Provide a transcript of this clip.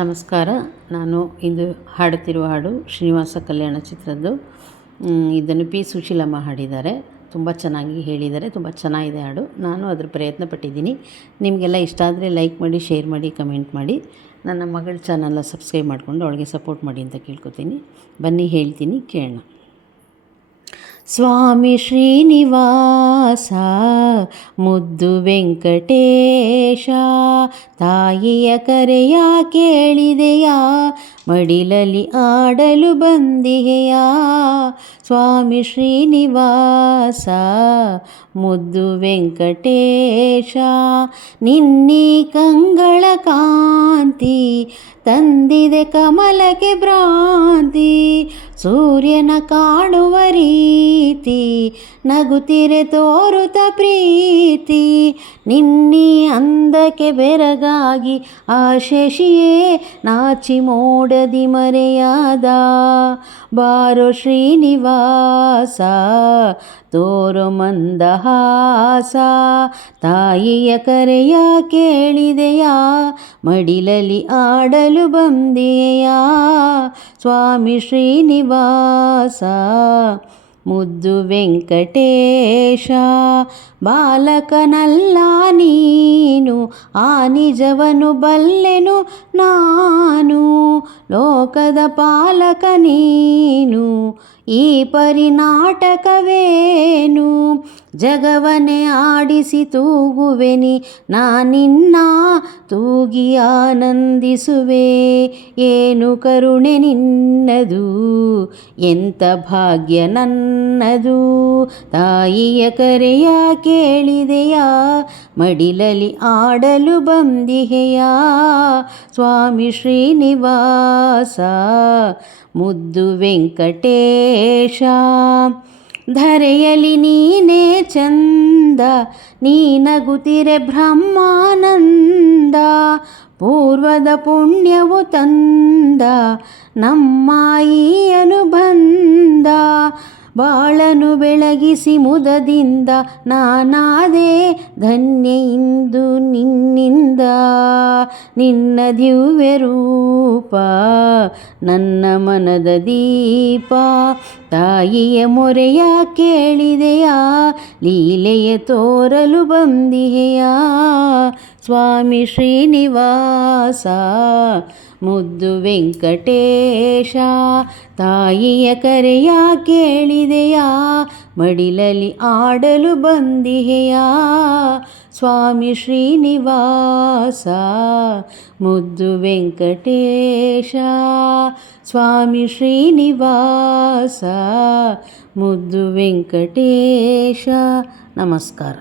ನಮಸ್ಕಾರ. ನಾನು ಇಂದು ಹಾಡುತ್ತಿರುವ ಹಾಡು ಶ್ರೀನಿವಾಸ ಕಲ್ಯಾಣ ಚಿತ್ರದ್ದು. ಇದನ್ನು ಪಿ ಸುಶೀಲಮ್ಮ ಹಾಡಿದ್ದಾರೆ. ತುಂಬ ಚೆನ್ನಾಗಿ ಹೇಳಿದ್ದಾರೆ. ತುಂಬ ಚೆನ್ನಾಗಿದೆ ಹಾಡು. ನಾನು ಅದ್ರ ಪ್ರಯತ್ನ ಪಟ್ಟಿದ್ದೀನಿ. ನಿಮಗೆಲ್ಲ ಇಷ್ಟ ಆದರೆ ಲೈಕ್ ಮಾಡಿ, ಶೇರ್ ಮಾಡಿ, ಕಮೆಂಟ್ ಮಾಡಿ. ನನ್ನ ಮಗಳ ಚಾನಲ್ನ ಸಬ್ಸ್ಕ್ರೈಬ್ ಮಾಡಿಕೊಂಡು ಅವಳಿಗೆ ಸಪೋರ್ಟ್ ಮಾಡಿ ಅಂತ ಕೇಳ್ಕೊತೀನಿ. ಬನ್ನಿ ಹೇಳ್ತೀನಿ, ಕೇಳೋಣ. ಸ್ವಾಮಿ ಶ್ರೀನಿವಾಸ ಮುದ್ದು ವೆಂಕಟೇಶ, ತಾಯಿಯ ಕರೆಯ ಕೇಳಿದೆಯಾ, ಮಡಿಲಲ್ಲಿ ಆಡಲು ಬಂದಿಯಾ. ಸ್ವಾಮಿ ಶ್ರೀನಿವಾಸ ಮುದ್ದು ವೆಂಕಟೇಶ, ನಿನ್ನೀ ಕಂಗಳ ಕಾಂತಿ ತಂದಿದೆ ಕಮಲಕ್ಕೆ ಭ್ರಾಂತಿ. ಸೂರ್ಯನ ಕಾಣುವ ರೀತಿ ನಗುತ್ತಿರೆ ತೋರುತ್ತ ಪ್ರೀತಿ. ನಿನ್ನೀ ಅಂದಕ್ಕೆ ಬೆರಗಾಗಿ ಆ ಶಶಿಯೇ ನಾಚಿ ಮೋಡದಿ ಮರೆಯಾದ. ಬಾರೋ ಶ್ರೀನಿವಾಸ ತೋರೋ ಮಂದಹಾಸ, ತಾಯಿಯ ಕರೆಯ ಕೇಳಿದೆಯಾ, ಮಡಿಲಲ್ಲಿ ಆಡಲು ಬಂದೆಯಾ. ಸ್ವಾಮಿ ಶ್ರೀನಿವಾಸ ಮುದ್ದು ವೆಂಕಟೇಶ, ಬಾಲಕನಲ್ಲ ನೀನು, ಆ ನಿಜವನು ಬಲ್ಲೆನು ನಾನು. ಲೋಕದ ಪಾಲಕ ನೀನು, ಈ ಪರಿನಾಟಕವೇನು. ಜಗವನ್ನೇ ಆಡಿಸಿ ತೂಗುವೆನಿ ನಾನಿನ್ನ, ತೂಗಿ ಆನಂದಿಸುವೆ. ಏನು ಕರುಣೆ ನಿನ್ನದು, ಎಂಥ ಭಾಗ್ಯ ನನ್ನದು. ತಾಯಿಯ ಕರೆಯ ಕೇಳಿದೆಯಾ, ಮಡಿಲಲ್ಲಿ ಆಡಲು ಬಂದಿಯಾ. ಸ್ವಾಮಿ ಶ್ರೀನಿವಾಸ ಮುದ್ದು ವೆಂಕಟೇಶ, ಧರೆಯಲಿ ನೀನೇ ಚಂದ, ನೀನಗುತ್ತಿರೆ ಬ್ರಹ್ಮಾನಂದ. ಪೂರ್ವದ ಪುಣ್ಯವು ತಂದ ನಮ್ಮ ಈ ಅನುಬಂಧ. ಬಾಳನು ಬೆಳಗಿಸಿ ಮುದದಿಂದ ನಾನಾದೆ ಧನ್ಯ ಇಂದು ನಿನ್ನಿಂದ. ನಿನ್ನ ದಿವ್ಯ ರೂಪ ನನ್ನ ಮನದ ದೀಪ, ತಾಯಿಯ ಮೊರೆಯ ಕೇಳಿದೆಯಾ, ಲೀಲೆಯ ತೋರಲು ಬಂದಿಯಾ. ಸ್ವಾಮಿ ಶ್ರೀನಿವಾಸ ಮುದ್ದು ವೆಂಕಟೇಶ, ತಾಯಿಯ ಕರೆಯ ಕೇಳಿದೆಯಾ, ಮಡಿಲಲ್ಲಿ ಆಡಲು ಬಂದಿಯಾ. ಸ್ವಾಮಿ ಶ್ರೀನಿವಾಸ ಮುದ್ದು ವೆಂಕಟೇಶ, ಸ್ವಾಮಿ ಶ್ರೀನಿವಾಸ ಮುದ್ದು ವೆಂಕಟೇಶ. ನಮಸ್ಕಾರ.